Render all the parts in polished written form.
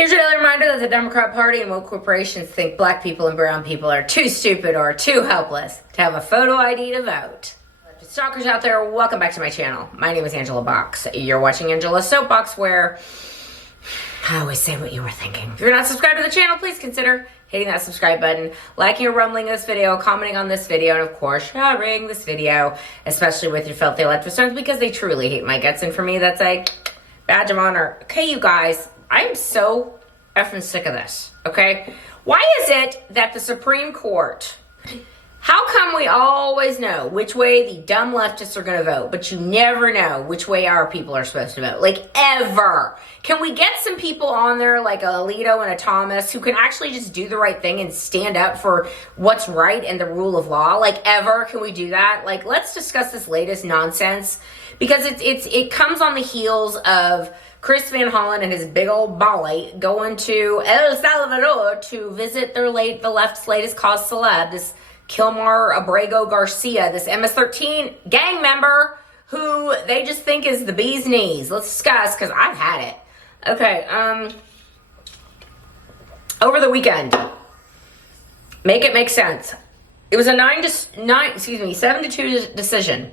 Here's another reminder that the Democrat Party and woke corporations think black people and brown people are too stupid or too helpless to have a photo ID to vote. Stalkers out there, welcome back to my channel. My name is Angela Box. You're watching Angela's Soapbox, where I always say what you were thinking. If you're not subscribed to the channel, please consider hitting that subscribe button, liking or rumbling this video, commenting on this video, and of course, sharing this video, especially with your filthy leftist friends, because they truly hate my guts. And for me, that's a badge of honor. Okay, you guys, I am so effing sick of this, okay? Why is it that the Supreme Court, how come we always know which way the dumb leftists are going to vote, but you never know which way our people are supposed to vote? Like, ever. Can we get some people on there like a Alito and a Thomas who can actually just do the right thing and stand up for what's right and the rule of law? Like, ever? Can we do that? Like, let's discuss this latest nonsense, because it comes on the heels of Chris Van Hollen and his big old Bali going to El Salvador to visit the left's latest cause celeb, this Kilmar Abrego Garcia, this MS-13 gang member who they just think is the bee's knees. Let's discuss, because I've had it. Okay, over the weekend, make it make sense. It was a 7-2 decision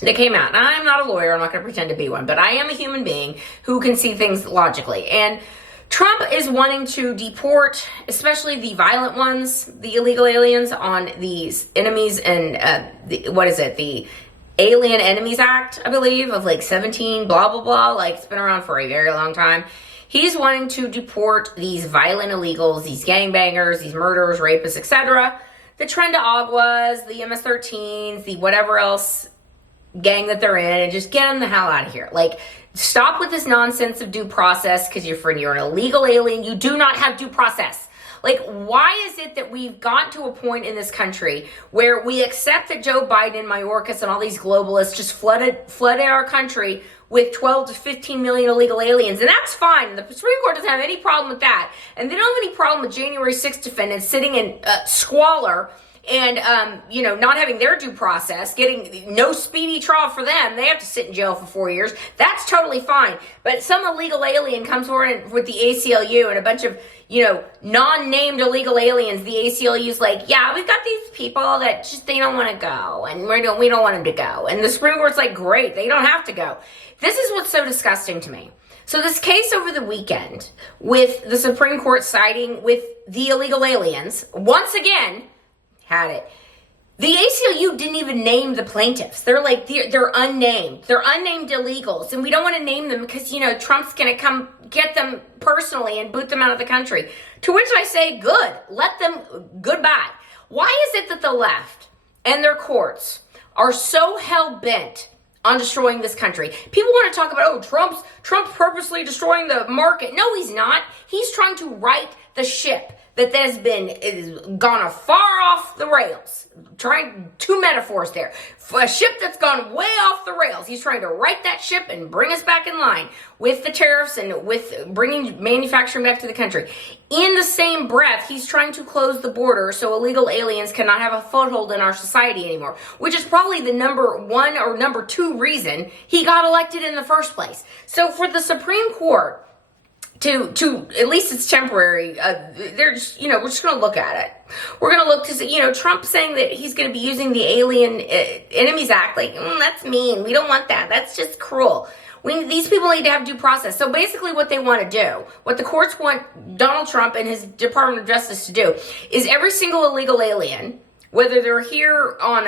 that came out. Now, I'm not a lawyer. I'm not going to pretend to be one, but I am a human being who can see things logically. And Trump is wanting to deport, especially the violent ones, the illegal aliens, on these enemies and the Alien Enemies Act, I believe, of like 17, blah, blah, blah. Like, it's been around for a very long time. He's wanting to deport these violent illegals, these gangbangers, these murderers, rapists, etc. The Trend Aguas, the MS-13s, the whatever else gang that they're in, and just get them the hell out of here. Like, stop with this nonsense of due process, because you're an illegal alien. You do not have due process. Like, why is it that we've gotten to a point in this country where we accept that Joe Biden, Mayorkas, and all these globalists just flooded our country with 12 to 15 million illegal aliens? And that's fine. The Supreme Court doesn't have any problem with that. And they don't have any problem with January 6th defendants sitting in squalor and, not having their due process, getting no speedy trial for them. They have to sit in jail for 4 years. That's totally fine. But some illegal alien comes forward with the ACLU and a bunch of, non-named illegal aliens. The ACLU's like, yeah, we've got these people that just, they don't want to go. And we don't want them to go. And the Supreme Court's like, great, they don't have to go. This is what's so disgusting to me. So this case over the weekend with the Supreme Court siding with the illegal aliens, once again, had it. The ACLU didn't even name the plaintiffs. They're unnamed. They're unnamed illegals. And we don't want to name them because, Trump's going to come get them personally and boot them out of the country. To which I say, good. Let them, goodbye. Why is it that the left and their courts are so hell-bent on destroying this country? People want to talk about, Trump's purposely destroying the market. No, he's not. He's trying to right the ship that has gone far off the rails. Trying two metaphors there. A ship that's gone way off the rails. He's trying to right that ship and bring us back in line with the tariffs and with bringing manufacturing back to the country. In the same breath, he's trying to close the border so illegal aliens cannot have a foothold in our society anymore, which is probably the number one or number two reason he got elected in the first place. So for the Supreme Court to at least it's temporary. They're just, we're just going to look at it. We're going to look to see, Trump saying that he's going to be using the Alien Enemies Act. Like, that's mean. We don't want that. That's just cruel. These people need to have due process. So basically what they want to do, what the courts want Donald Trump and his Department of Justice to do, is every single illegal alien, whether they're here on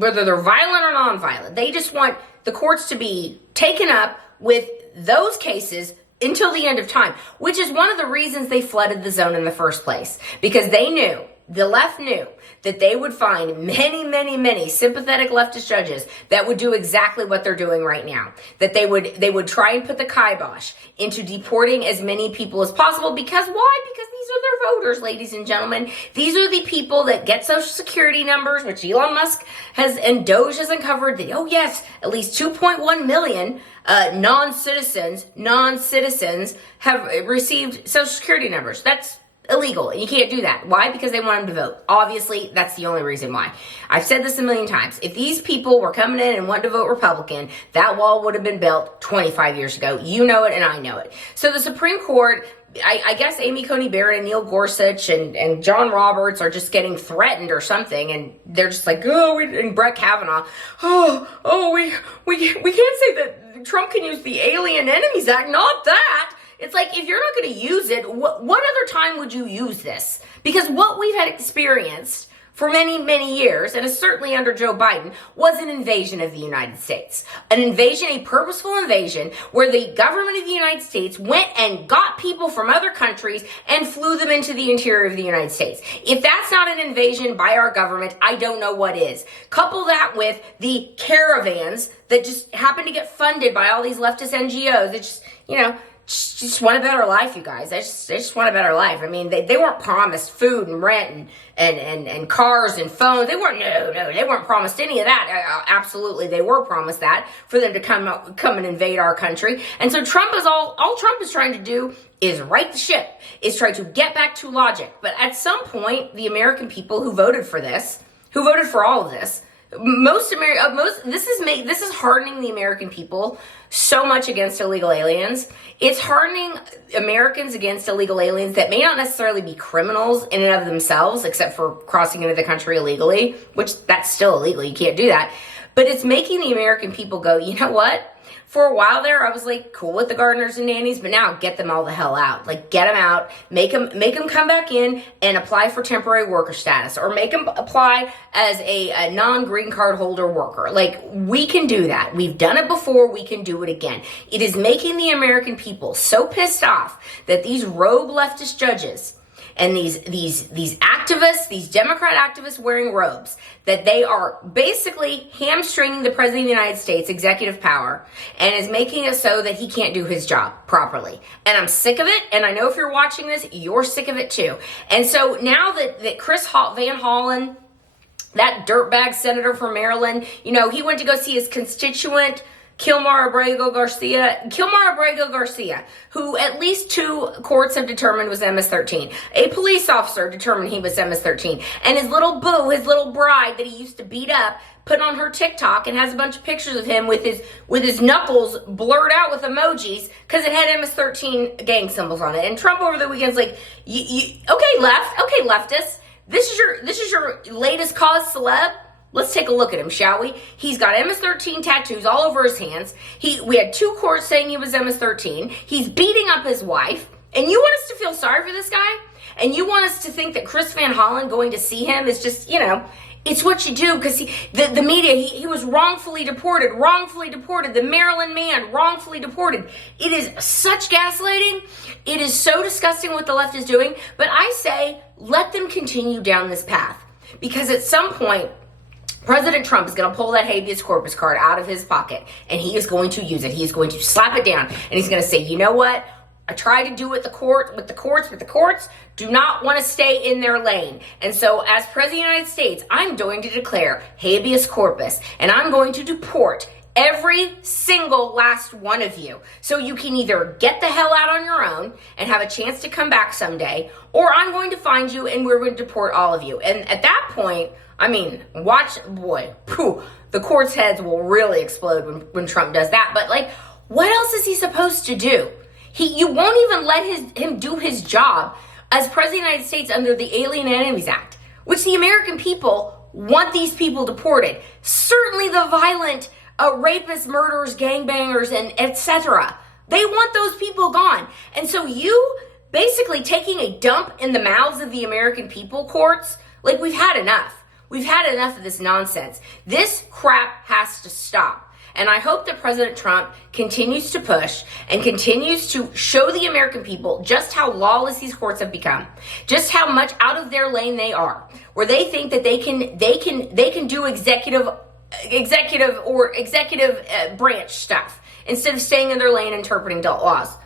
whether they're violent or non-violent, they just want the courts to be taken up with those cases until the end of time, which is one of the reasons they flooded the zone in the first place. Because they knew, the left knew, that they would find many, many, many sympathetic leftist judges that would do exactly what they're doing right now. That they would try and put the kibosh into deporting as many people as possible. Because why? Because these are their voters, ladies and gentlemen. These are the people that get Social Security numbers, which Elon Musk and Doge has uncovered that, at least 2.1 million non-citizens have received Social Security numbers. That's illegal. You can't do that. Why? Because they want them to vote. Obviously, that's the only reason why. I've said this a million times. If these people were coming in and wanted to vote Republican, that wall would have been built 25 years ago. You know it and I know it. So the Supreme Court I guess Amy Coney Barrett and Neil Gorsuch and John Roberts are just getting threatened or something, and they're just like, and Brett Kavanaugh, we can't say that Trump can use the Alien Enemies Act, not that. It's like, if you're not going to use it, what other time would you use this? Because what we've had experienced for many, many years, and certainly under Joe Biden, was an invasion of the United States. An invasion, a purposeful invasion, where the government of the United States went and got people from other countries and flew them into the interior of the United States. If that's not an invasion by our government, I don't know what is. Couple that with the caravans that just happen to get funded by all these leftist NGOs that just want a better life, you guys. They just want a better life. I mean, they weren't promised food and rent and cars and phones. They weren't promised any of that. Absolutely, they were promised that for them to come and invade our country. And so Trump is all Trump is trying to do is right the ship, is try to get back to logic. But at some point, the American people who voted for this, who voted for all of this, this is hardening the American people so much against illegal aliens. It's hardening Americans against illegal aliens that may not necessarily be criminals in and of themselves, except for crossing into the country illegally, which that's still illegal. You can't do that. But it's making the American people go, you know what? For a while there, I was like cool with the gardeners and nannies, but now get them all the hell out. Like, get them out, make them come back in and apply for temporary worker status, or make them apply as a non-green card holder worker. Like, we can do that. We've done it before. We can do it again. It is making the American people so pissed off that these rogue leftist judges and these activists, these Democrat activists wearing robes, that they are basically hamstringing the President of the United States executive power and is making it so that he can't do his job properly. And I'm sick of it. And I know if you're watching this, you're sick of it too. And so now that Chris Van Hollen, that dirtbag senator from Maryland, he went to go see his constituent, Kilmar Abrego Garcia, who at least 2 courts have determined was MS-13. A police officer determined he was MS-13. And his little boo, his little bride that he used to beat up, put on her TikTok and has a bunch of pictures of him with his knuckles blurred out with emojis because it had MS-13 gang symbols on it. And Trump over the weekend's like, okay, leftists, this is your latest cause celeb. Let's take a look at him, shall we? He's got MS-13 tattoos all over his hands. We had 2 courts saying he was MS-13. He's beating up his wife. And you want us to feel sorry for this guy? And you want us to think that Chris Van Hollen going to see him is just, it's what you do, because the media, he was wrongfully deported. The Maryland man, wrongfully deported. It is such gaslighting. It is so disgusting what the left is doing. But I say, let them continue down this path. Because at some point, President Trump is going to pull that habeas corpus card out of his pocket, and he is going to use it. He is going to slap it down, and he's going to say, you know what? I tried to do it but the courts do not want to stay in their lane. And so as President of the United States, I'm going to declare habeas corpus, and I'm going to deport every single last one of you. So you can either get the hell out on your own and have a chance to come back someday, or I'm going to find you and we're going to deport all of you. And at that point, the court's heads will really explode when Trump does that. But what else is he supposed to do? You won't even let him do his job as President of the United States under the Alien Enemies Act, which the American people want these people deported. Certainly the violent rapists, murderers, gangbangers, and etc. They want those people gone. And so you basically taking a dump in the mouths of the American people, courts, we've had enough. We've had enough of this nonsense. This crap has to stop. And I hope that President Trump continues to push and continues to show the American people just how lawless these courts have become, just how much out of their lane they are, where they think that they can do executive branch stuff instead of staying in their lane and interpreting adult laws.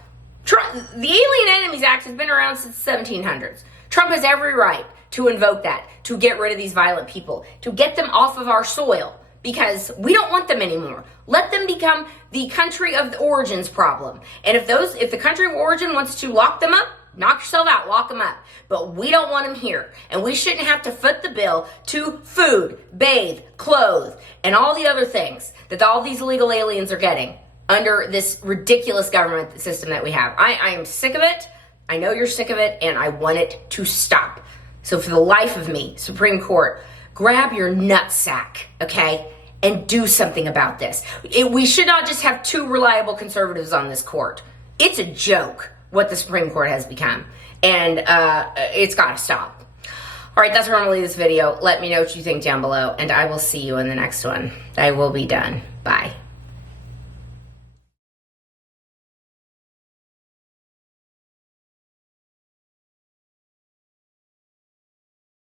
The Alien Enemies Act has been around since the 1700s. Trump has every right to invoke that, to get rid of these violent people, to get them off of our soil, because we don't want them anymore. Let them become the country of the origins problem. And if the country of origin wants to lock them up, knock yourself out, lock them up. But we don't want them here. And we shouldn't have to foot the bill to food, bathe, clothe, and all the other things that all these illegal aliens are getting under this ridiculous government system that we have. I am sick of it. I know you're sick of it, and I want it to stop. So for the life of me, Supreme Court, grab your nutsack, okay, and do something about this. We should not just have two reliable conservatives on this court. It's a joke what the Supreme Court has become, and it's got to stop. All right, that's where I'm going to leave this video. Let me know what you think down below, and I will see you in the next one. I will be done. Bye.